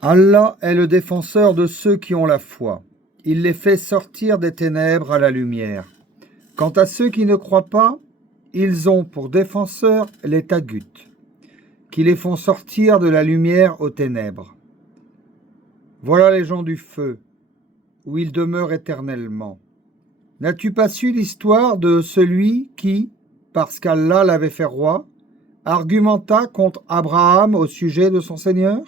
Allah est le défenseur de ceux qui ont la foi. Il les fait sortir des ténèbres à la lumière. Quant à ceux qui ne croient pas, ils ont pour défenseurs les taghut, qui les font sortir de la lumière aux ténèbres. Voilà les gens du feu, où ils demeurent éternellement. N'as-tu pas su l'histoire de celui qui, parce qu'Allah l'avait fait roi, argumenta contre Abraham au sujet de son Seigneur?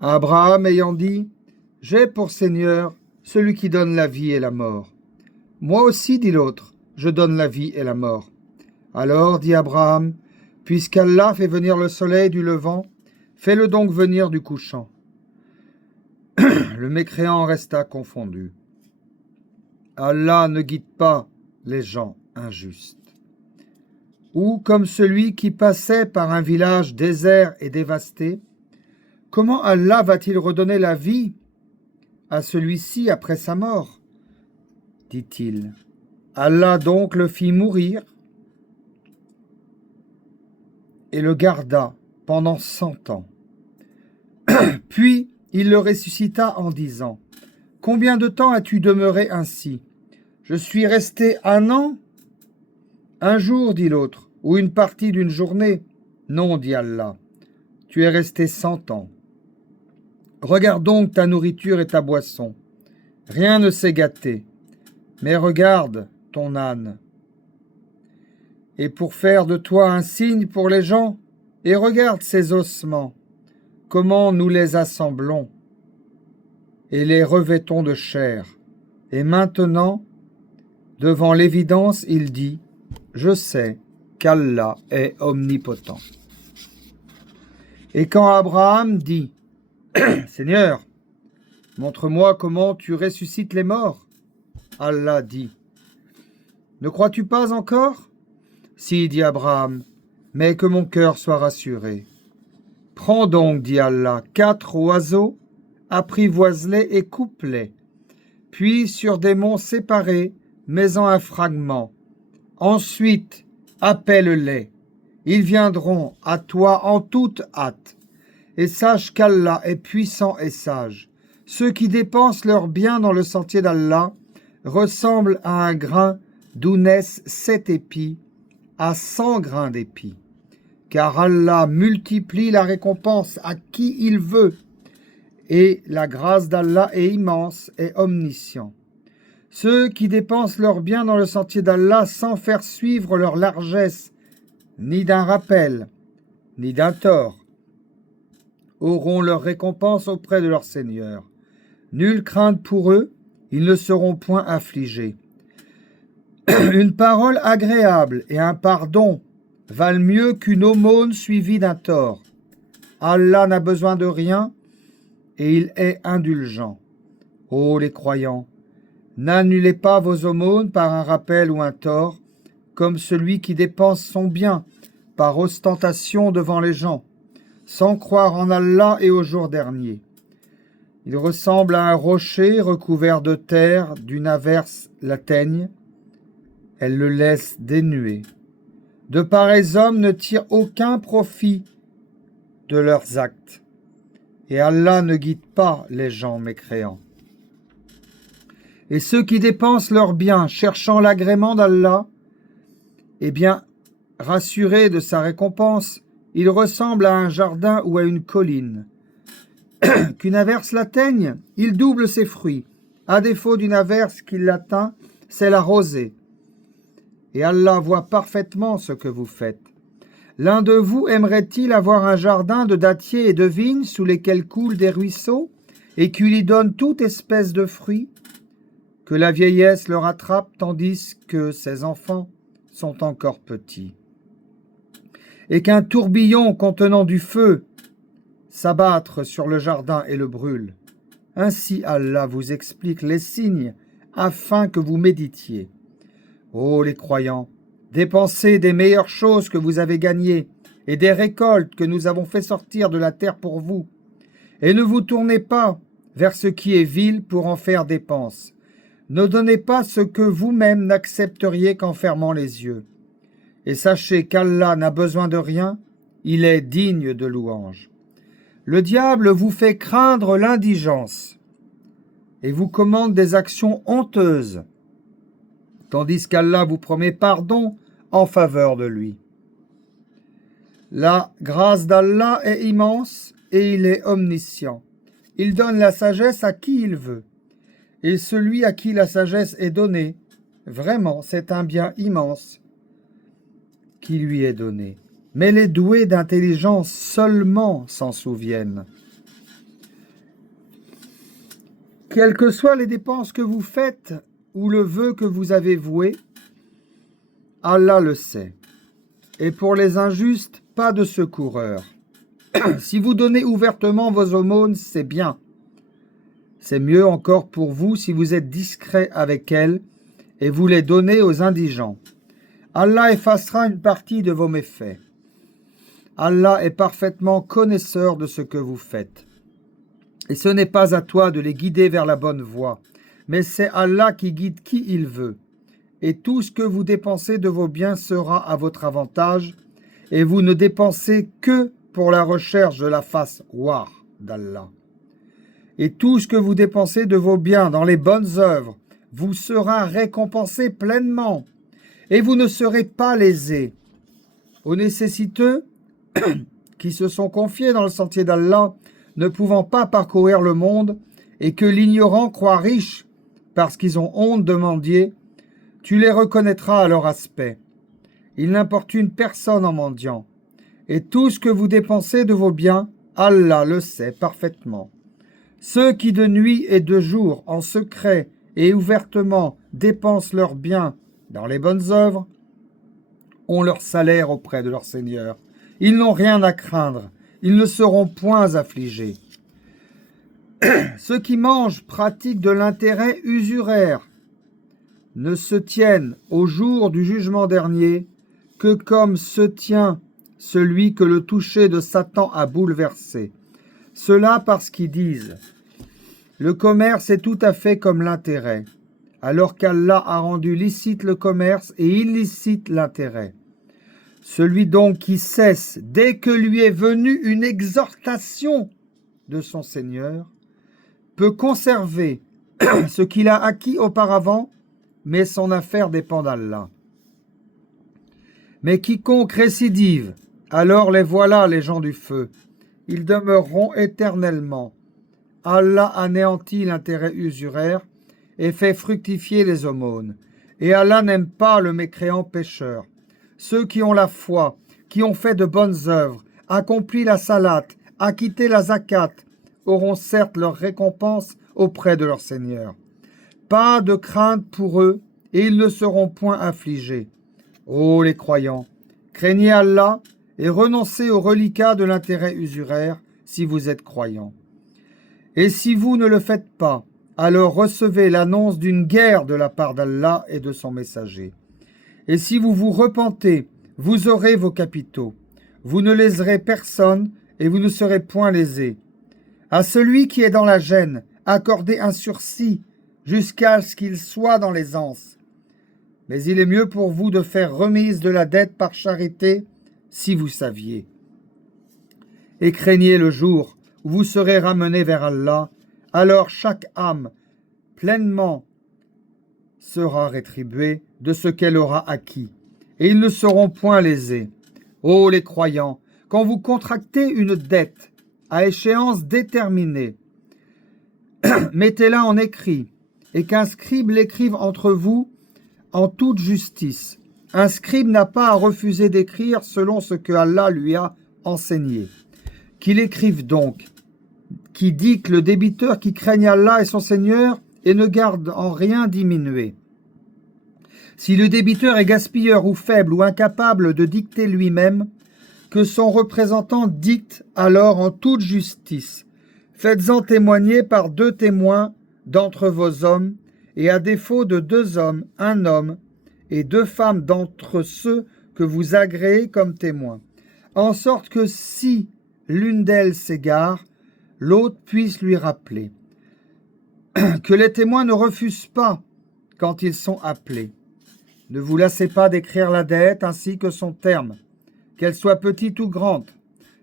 Abraham ayant dit, « J'ai pour Seigneur celui qui donne la vie et la mort. » Moi aussi, dit l'autre, je donne la vie et la mort. Alors, dit Abraham, puisqu'Allah fait venir le soleil du levant, fais-le donc venir du couchant. Le mécréant resta confondu. Allah ne guide pas les gens injustes. Ou comme celui qui passait par un village désert et dévasté, comment Allah va-t-il redonner la vie à celui-ci après sa mort? Dit-il. Allah donc le fit mourir et le garda pendant 100 ans. Puis il le ressuscita en disant, « Combien de temps as-tu demeuré ainsi? Je suis resté 1 an? » Un jour, dit l'autre, ou une partie d'une journée? Non, dit Allah, tu es resté 100 ans. Regarde donc ta nourriture et ta boisson. Rien ne s'est gâté. Mais regarde ton âne. Et pour faire de toi un signe pour les gens, et regarde ses ossements, comment nous les assemblons, et les revêtons de chair. Et maintenant, devant l'évidence, il dit, je sais qu'Allah est omnipotent. Et quand Abraham dit, Seigneur, montre-moi comment tu ressuscites les morts, Allah dit, ne crois-tu pas encore? Si, dit Abraham, mais que mon cœur soit rassuré. Prends donc, dit Allah, 4 oiseaux, apprivoise-les et coupe-les, puis sur des monts séparés, mets-en un fragment. Ensuite, appelle-les. Ils viendront à toi en toute hâte. Et sache qu'Allah est puissant et sage. Ceux qui dépensent leurs biens dans le sentier d'Allah ressemblent à un grain d'où naissent 7 épis à 100 grains d'épis. Car Allah multiplie la récompense à qui il veut. Et la grâce d'Allah est immense et omniscient. Ceux qui dépensent leurs biens dans le sentier d'Allah sans faire suivre leur largesse, ni d'un rappel, ni d'un tort, auront leur récompense auprès de leur Seigneur. Nulle crainte pour eux, ils ne seront point affligés. Une parole agréable et un pardon valent mieux qu'une aumône suivie d'un tort. Allah n'a besoin de rien et il est indulgent. Ô les croyants, n'annulez pas vos aumônes par un rappel ou un tort, comme celui qui dépense son bien par ostentation devant les gens, sans croire en Allah et au jour dernier. Il ressemble à un rocher recouvert de terre, d'une averse l'atteigne, elle le laisse dénué. De pareils hommes ne tirent aucun profit de leurs actes, et Allah ne guide pas les gens mécréants. Et ceux qui dépensent leurs biens cherchant l'agrément d'Allah, eh bien, rassurés de sa récompense, ils ressemblent à un jardin ou à une colline. Qu'une averse l'atteigne, il double ses fruits. À défaut d'une averse qui l'atteint, c'est la rosée. Et Allah voit parfaitement ce que vous faites. L'un de vous aimerait-il avoir un jardin de dattiers et de vignes sous lesquels coulent des ruisseaux et qui lui donne toute espèce de fruits? Que la vieillesse le rattrape tandis que ses enfants sont encore petits. Et qu'un tourbillon contenant du feu s'abattre sur le jardin et le brûle. Ainsi Allah vous explique les signes afin que vous méditiez. Ô les croyants, dépensez des meilleures choses que vous avez gagnées et des récoltes que nous avons fait sortir de la terre pour vous. Et ne vous tournez pas vers ce qui est vil pour en faire dépense. Ne donnez pas ce que vous-même n'accepteriez qu'en fermant les yeux. Et sachez qu'Allah n'a besoin de rien, il est digne de louange. Le diable vous fait craindre l'indigence et vous commande des actions honteuses, tandis qu'Allah vous promet pardon en faveur de lui. La grâce d'Allah est immense et il est omniscient. Il donne la sagesse à qui il veut. Et celui à qui la sagesse est donnée, vraiment, c'est un bien immense qui lui est donné. Mais les doués d'intelligence seulement s'en souviennent. Quelles que soient les dépenses que vous faites ou le vœu que vous avez voué, Allah le sait. Et pour les injustes, pas de secoureur. Si vous donnez ouvertement vos aumônes, c'est bien. C'est mieux encore pour vous si vous êtes discret avec elles et vous les donnez aux indigents. Allah effacera une partie de vos méfaits. Allah est parfaitement connaisseur de ce que vous faites. Et ce n'est pas à toi de les guider vers la bonne voie, mais c'est Allah qui guide qui il veut. Et tout ce que vous dépensez de vos biens sera à votre avantage, et vous ne dépensez que pour la recherche de la face war d'Allah. Et tout ce que vous dépensez de vos biens dans les bonnes œuvres vous sera récompensé pleinement, et vous ne serez pas lésés. Aux nécessiteux qui se sont confiés dans le sentier d'Allah, ne pouvant pas parcourir le monde, et que l'ignorant croit riche parce qu'ils ont honte de mendier, tu les reconnaîtras à leur aspect. Ils n'importunent personne en mendiant. Et tout ce que vous dépensez de vos biens, Allah le sait parfaitement. Ceux qui de nuit et de jour, en secret et ouvertement, dépensent leurs biens dans les bonnes œuvres, ont leur salaire auprès de leur Seigneur. Ils n'ont rien à craindre, ils ne seront point affligés. Ceux qui mangent pratiquent de l'intérêt usuraire, ne se tiennent au jour du jugement dernier que comme se tient celui que le toucher de Satan a bouleversé. Cela parce qu'ils disent « Le commerce est tout à fait comme l'intérêt », alors qu'Allah a rendu licite le commerce et illicite l'intérêt. Celui donc qui cesse dès que lui est venue une exhortation de son Seigneur peut conserver ce qu'il a acquis auparavant, mais son affaire dépend d'Allah. Mais quiconque récidive, alors les voilà les gens du feu. Ils demeureront éternellement. Allah anéantit l'intérêt usuraire et fait fructifier les aumônes. Et Allah n'aime pas le mécréant pécheur. Ceux qui ont la foi, qui ont fait de bonnes œuvres, accompli la salate, acquitté la zakat, auront certes leur récompense auprès de leur Seigneur. Pas de crainte pour eux, et ils ne seront point affligés. Ô les croyants, craignez Allah et renoncez aux reliquats de l'intérêt usuraire si vous êtes croyants. Et si vous ne le faites pas, alors recevez l'annonce d'une guerre de la part d'Allah et de son messager. Et si vous vous repentez, vous aurez vos capitaux. Vous ne léserez personne et vous ne serez point lésés. À celui qui est dans la gêne, accordez un sursis jusqu'à ce qu'il soit dans l'aisance. Mais il est mieux pour vous de faire remise de la dette par charité si vous saviez. Et craignez le jour où vous serez ramenés vers Allah, alors chaque âme pleinement sera rétribuée de ce qu'elle aura acquis, et ils ne seront point lésés. Ô les croyants, quand vous contractez une dette à échéance déterminée, mettez-la en écrit, et qu'un scribe l'écrive entre vous en toute justice. Un scribe n'a pas à refuser d'écrire selon ce que Allah lui a enseigné. Qu'il écrive donc, qui dicte le débiteur qui craigne Allah et son Seigneur et ne garde en rien diminué. Si le débiteur est gaspilleur ou faible ou incapable de dicter lui-même, que son représentant dicte alors en toute justice. Faites-en témoigner par 2 témoins d'entre vos hommes, et à défaut de 2 hommes, un homme, et 2 femmes d'entre ceux que vous agréez comme témoins, en sorte que si l'une d'elles s'égare, l'autre puisse lui rappeler. Que les témoins ne refusent pas quand ils sont appelés. Ne vous lassez pas d'écrire la dette ainsi que son terme, qu'elle soit petite ou grande.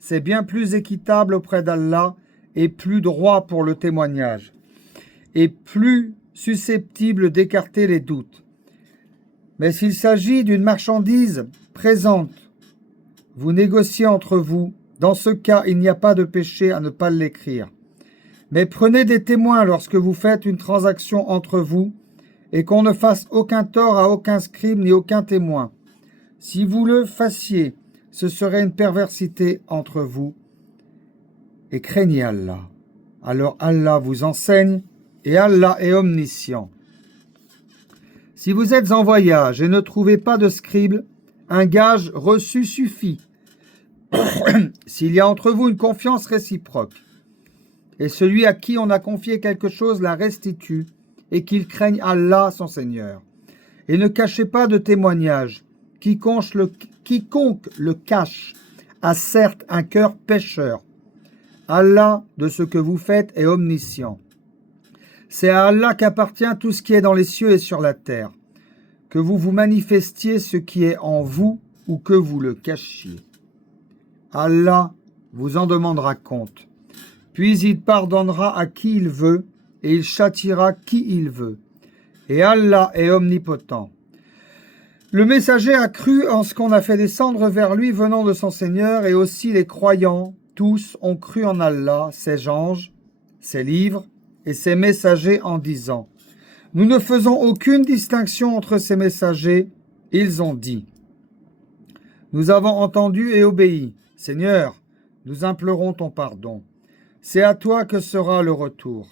c'est bien plus équitable auprès d'Allah et plus droit pour le témoignage, et plus susceptible d'écarter les doutes. Mais s'il s'agit d'une marchandise présente, vous négociez entre vous. Dans ce cas, il n'y a pas de péché à ne pas l'écrire. Mais prenez des témoins lorsque vous faites une transaction entre vous, et qu'on ne fasse aucun tort à aucun scribe ni aucun témoin. Si vous le fassiez, ce serait une perversité entre vous. Et craignez Allah. Alors Allah vous enseigne, et Allah est omniscient. Si vous êtes en voyage et ne trouvez pas de scribe, un gage reçu suffit. S'il y a entre vous une confiance réciproque, et celui à qui on a confié quelque chose la restitue, et qu'il craigne Allah son Seigneur. Et ne cachez pas de témoignage. Quiconque le cache a certes un cœur pécheur. Allah, de ce que vous faites, est omniscient. C'est à Allah qu'appartient tout ce qui est dans les cieux et sur la terre. Que vous vous manifestiez ce qui est en vous ou que vous le cachiez. Allah vous en demandera compte. Puis il pardonnera à qui il veut et il châtiera qui il veut. Et Allah est omnipotent. Le messager a cru en ce qu'on a fait descendre vers lui venant de son Seigneur, et aussi les croyants, tous ont cru en Allah, ses anges, ses livres et ses messagers en disant: nous ne faisons aucune distinction entre ces messagers. Ils ont dit: nous avons entendu et obéi. Seigneur, nous implorons ton pardon. C'est à toi que sera le retour.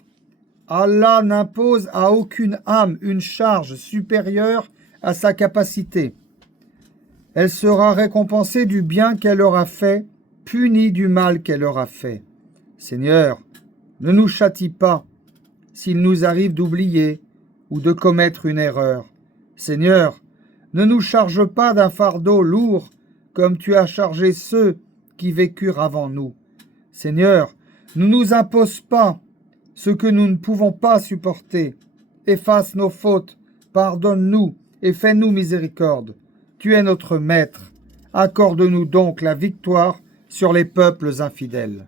Allah n'impose à aucune âme une charge supérieure à sa capacité. Elle sera récompensée du bien qu'elle aura fait, punie du mal qu'elle aura fait. Seigneur, ne nous châtie pas s'il nous arrive d'oublier ou de commettre une erreur. Seigneur, ne nous charge pas d'un fardeau lourd comme tu as chargé ceux qui vécurent avant nous. Seigneur, ne nous impose pas ce que nous ne pouvons pas supporter. Efface nos fautes, pardonne-nous et fais-nous miséricorde. Tu es notre Maître. Accorde-nous donc la victoire sur les peuples infidèles.